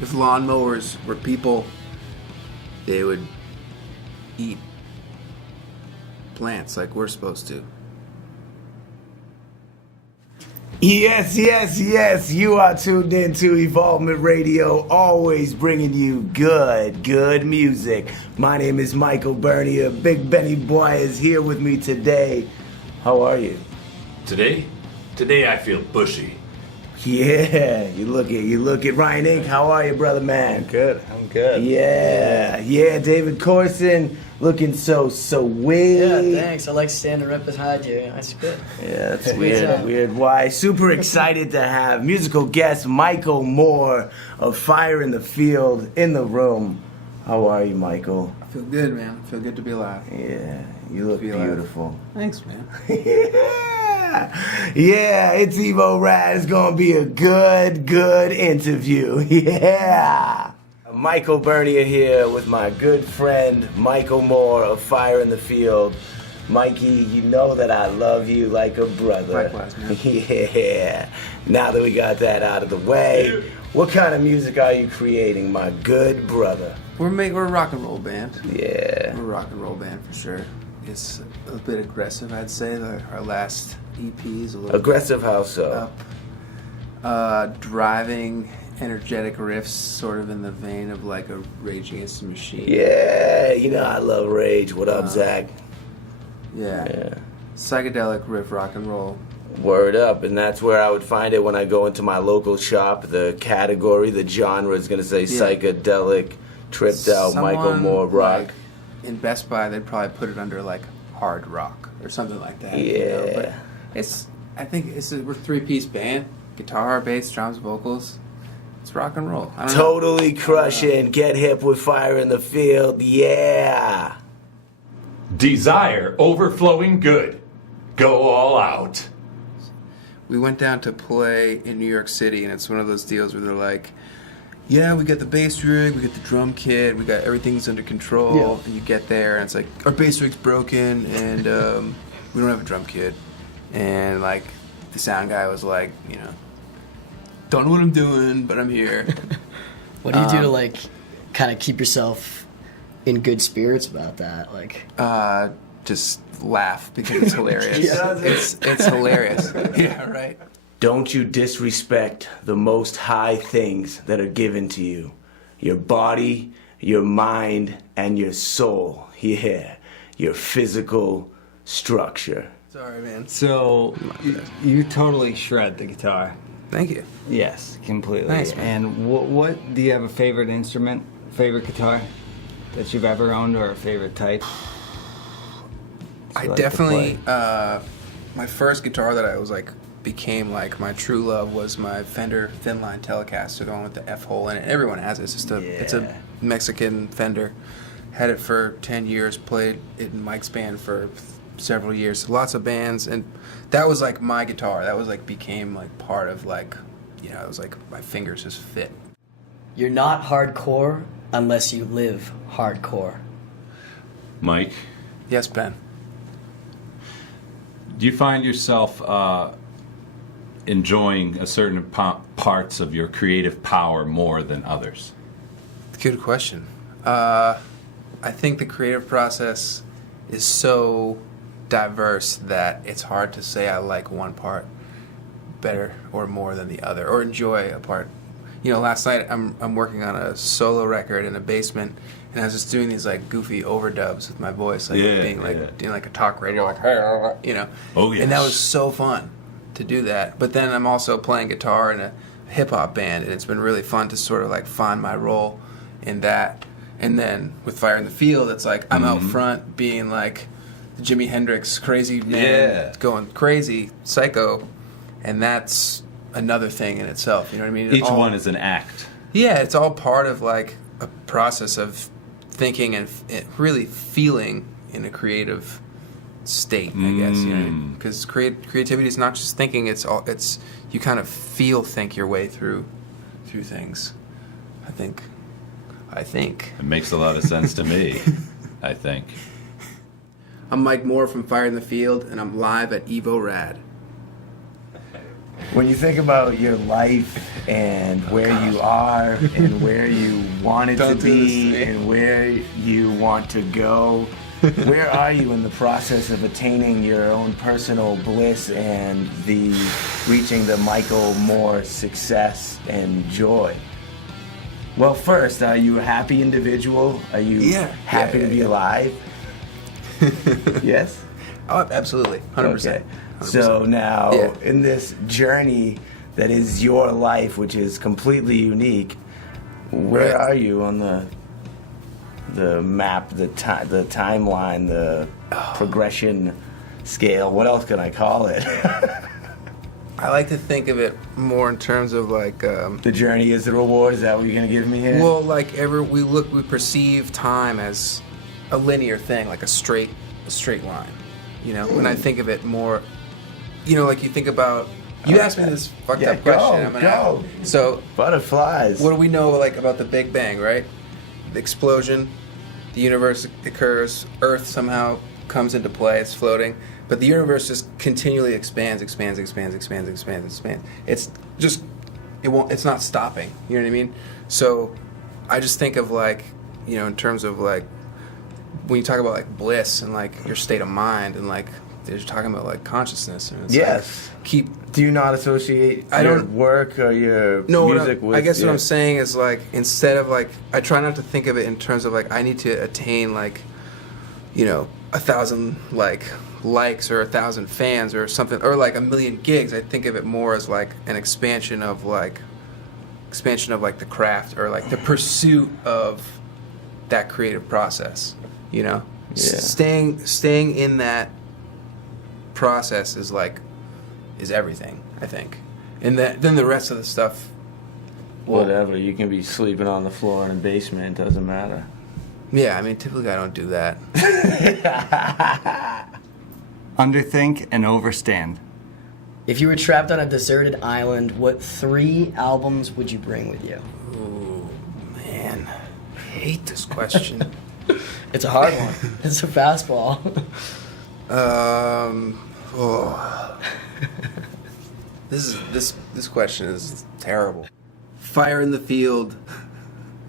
If lawnmowers were people, they would eat plants like we're supposed to. Yes, yes, yes. You are tuned in to Evolvement Radio, always bringing you good music. My name is Michael Bernier. Big Benny Boy is here with me today. How are you? Today I feel bushy. Yeah, you look at Ryan Inc. How are you, brother man? I'm good. Yeah, David Corson, looking so weird. Yeah, thanks. I like standing right beside you. That's good. Yeah, that's weird. Why? Super excited to have musical guest Michael Moore of Fire in the Field in the room. How are you, Michael? I feel good, man. I feel good to be alive. Yeah, you look beautiful. Thanks, man. Yeah, it's EVO RAD. It's gonna be a good interview. Yeah. Michael Bernier here with my good friend Michael Moore of Fire in the Field. Mikey, you know that I love you like a brother. Likewise, man. Yeah. Now that we got that out of the way, what kind of music are you creating, my good brother? We're a rock and roll band. Yeah. We're a rock and roll band for sure. It's a bit aggressive, I'd say. Our last EP is a little Aggressive, how so? up. Driving, energetic riffs, sort of in the vein of like a Rage Against the Machine. Yeah, you know I love Rage. What up, Zach? Yeah. Psychedelic riff rock and roll. Word up, and that's where I would find it when I go into my local shop. The category, the genre is going to say psychedelic, tripped out, Michael Moore rock. Like, in Best Buy, they'd probably put it under like hard rock or something like that. Yeah. You know? But I think we're a three-piece band: guitar, bass, drums, vocals. It's rock and roll. I don't Totally know. crushing. Get hip with Fire in the Field. Yeah. Desire overflowing good. Go all out. We went down to play in New York City, and it's one of those deals where they're like, yeah, we got the bass rig, we got the drum kit, we got everything's under control. Yeah. And you get there, and it's like, our bass rig's broken, and we don't have a drum kit. And like, the sound guy was like, don't know what I'm doing, but I'm here. What do you do to like kind of keep yourself in good spirits about that? Like, Just laugh because it's hilarious. It's hilarious. Yeah, right. Don't you disrespect the most high things that are given to you. Your body, your mind, and your soul. Yeah. Your physical structure. Sorry, man. So, you totally shred the guitar. Thank you. Yes, completely. Nice, man. And what do you have a favorite instrument, favorite guitar that you've ever owned, or a favorite type? I definitely, my first guitar that I was like, became like my true love was my Fender Thinline Telecaster, the one with the F hole in it. Everyone has it. It's just it's a Mexican Fender. Had it for 10 years, played it in Mike's band for several years, lots of bands, and that was like my guitar. That was like became like part of like, it was like my fingers just fit. you're not hardcore unless you live hardcore. Mike, Yes, Ben. do you find yourself enjoying a certain parts of your creative power more than others? Good question. I think the creative process is so diverse that it's hard to say I like one part better or more than the other, or enjoy a part. Last night I'm working on a solo record in a basement, and I was just doing these like goofy overdubs with my voice, like doing like a talk radio, like Oh yes. And that was so fun to do that. But then I'm also playing guitar in a hip hop band, and it's been really fun to sort of like find my role in that. And then with Fire in the Field, it's like I'm out front being like the Jimi Hendrix crazy man, going crazy, psycho, and that's another thing in itself. You know what I mean? Each one is an act. Yeah, it's all part of like a process of thinking and really feeling in a creative state, I guess. Because creativity is not just thinking; it's you kind of think your way through things. I think. It makes a lot of sense to me, I think. I'm Mike Moore from Fire in the Field, and I'm live at EVO RAD. When you think about your life and where you are and where you wanted to be and where you want to go, where are you in the process of attaining your own personal bliss and reaching the Michael Moore success and joy? Well, first, are you a happy individual? Are you happy to be alive? Yes? Oh, absolutely. 100%. Okay. So now, in this journey that is your life, which is completely unique, where are you on the map, the timeline, the progression scale? What else can I call it? I like to think of it more in terms of like the journey is the reward. Is that what you're gonna give me here? Well, like we perceive time as a linear thing, like a straight line. You know, when I think of it more, you know, like you think about. You asked me this fucked up question. Go. So butterflies. What do we know like about the Big Bang, right? The explosion, the universe occurs, Earth somehow comes into play, it's floating, but the universe just continually expands. It's just it's not stopping. You know what I mean? So I just think of like, you know, in terms of like when you talk about like bliss and like your state of mind and like you're talking about like consciousness. And it's like, do you not associate your work or your music with? I guess what I'm saying is like instead of like I try not to think of it in terms of like I need to attain like, you know, 1,000 like likes or 1,000 fans or something or like 1,000,000 gigs. I think of it more as like an expansion of like the craft or like the pursuit of that creative process. You know, staying in that process is everything, I think, and then the rest of the stuff. Whatever, you can be sleeping on the floor in a basement. It doesn't matter. Yeah, I mean, typically I don't do that. Underthink and overstand. If you were trapped on a deserted island, what 3 albums would you bring with you? Ooh, man, I hate this question. It's a hard one. It's a fastball. This question is terrible. Fire in the Field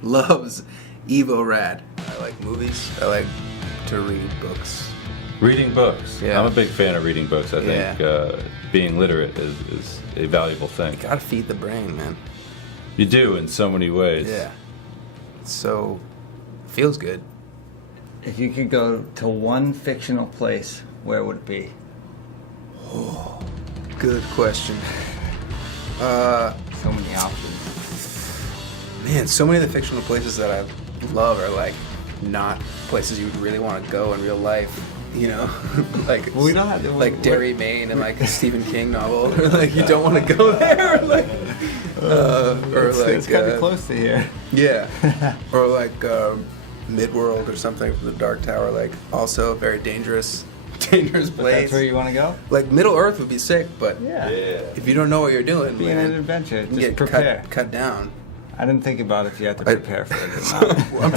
loves EVO RAD. I like movies. I like to read books. Reading books. Yeah. I'm a big fan of reading books. I think being literate is a valuable thing. You gotta feed the brain, man. You do in so many ways. Yeah. So, feels good. If you could go to one fictional place, where would it be? Oh, good question. So many options. Man, so many of the fictional places that I love are like not places you would really want to go in real life. You know, like well, we don't have to, like Derry, Maine, and like a Stephen King novel. Or like you don't want to go there. Like, it's kind of close to here. Yeah, or like Midworld or something from the Dark Tower. Like also a very dangerous place. That's where you want to go? Like Middle Earth would be sick, but if you don't know what you're doing, be an adventure. Just get prepare. Cut down. I didn't think about if you had to prepare for it or not. I'm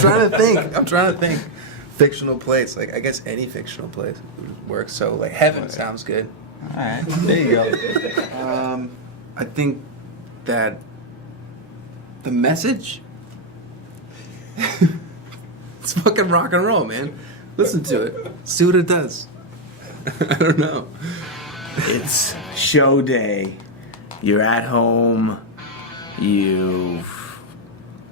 trying to think. Fictional place, like I guess any fictional place would work. So like heaven sounds good. All right, there you go. I think that the message. It's fucking rock and roll, man. Listen to it. See what it does. I don't know. It's show day. You're at home. You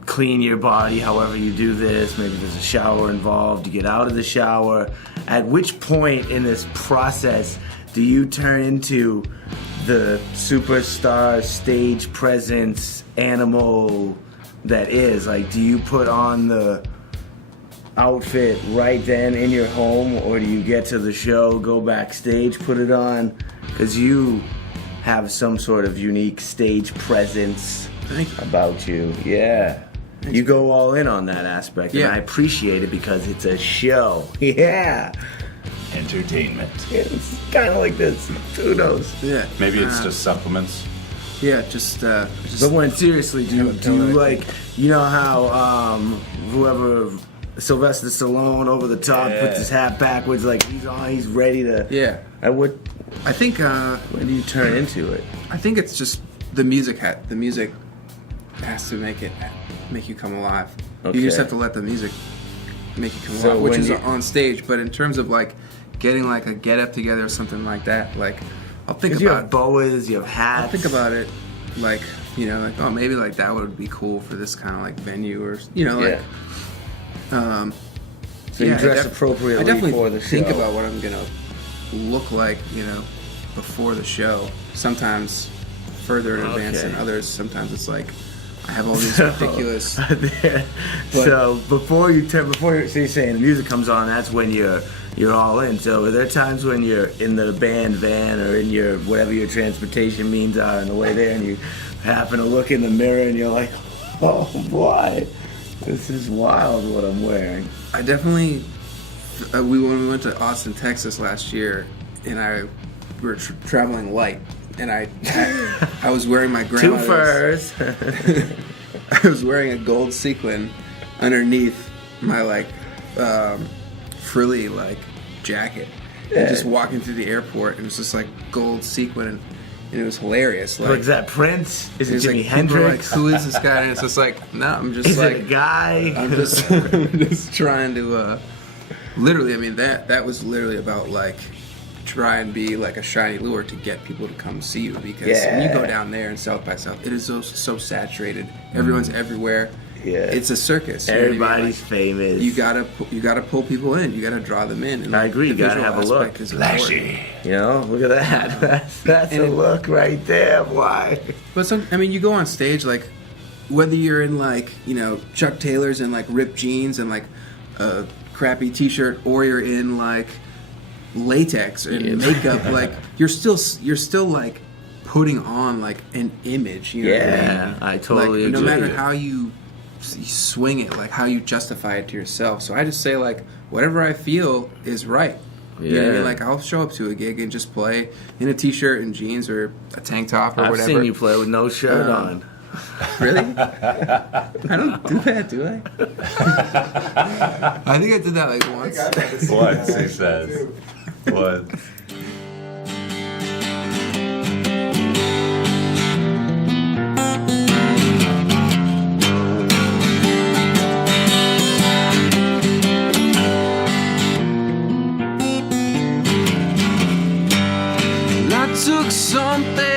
clean your body however you do this. Maybe there's a shower involved. You get out of the shower. At which point in this process do you turn into the superstar stage presence animal that is? Like, do you put on the outfit right then in your home, or do you get to the show, go backstage, put it on? Because you have some sort of unique stage presence about you. Yeah. You go all in on that aspect, and I appreciate it because it's a show. Yeah. Entertainment. It's kind of like this. Who knows? Yeah. Maybe it's just supplements. Yeah, just. But when seriously, do you like, you know how whoever Sylvester Stallone over the top puts his hat backwards, like he's ready to. Yeah. I think When do you turn into it? I think it's just the music has to make you come alive. Okay. You just have to let the music make you come So alive, which when is you- on stage. But in terms of like getting like a get up together or something like that, like I'll think 'Cause you have about boas, you have hats. I'll think about it like, you know, like, oh, maybe like that would be cool for this kind of like venue, or, you know, like So you dress appropriately I definitely for the show. think about what I'm gonna look like, you know, before the show. Sometimes further in advance than others. Sometimes it's like I have all these ridiculous. So before you're saying the music comes on, that's when you're all in. So are there times when you're in the band van or in your whatever your transportation means are on the way there, and you happen to look in the mirror and you're like, oh boy, this is wild what I'm wearing. I definitely. When we went to Austin, Texas last year, and we were traveling light, and I was wearing my grandmother's. 2 furs. I was wearing a gold sequin underneath my like frilly like jacket, and just walking through the airport, and it was just like gold sequin, and it was hilarious. Like, Is that Prince? Is it it's Jimi like, people are Hendrix? like, who is this guy? And it's just like, no, I'm just Is like it a guy? I'm just trying to literally. I mean that was literally about like try and be like a shiny lure to get people to come see you, because when you go down there in South by South, it is so saturated. Everyone's everywhere. Yeah. It's a circus. You know what I mean? Everybody's Like, famous. You gotta pull people in. You gotta draw them in. And I agree. You the gotta visual have a look. aspect is important. You know, look at that. That's And a look right there. Why? But I mean, you go on stage, like, whether you're in, like, you know, Chuck Taylors and, like, ripped jeans and, like, a crappy t-shirt, or you're in, like, latex and makeup, like, you're still, like, putting on, like, an image, you know what I mean? I totally like, agree. no matter how you swing it, like, how you justify it to yourself. So I just say, like, whatever I feel is right. You know what I mean? Like, I'll show up to a gig and just play in a t-shirt and jeans or a tank top or I've whatever. seen you play with no shirt on. Really? I don't do that, do I? I think I did that like once. Once, he says. Once. I took something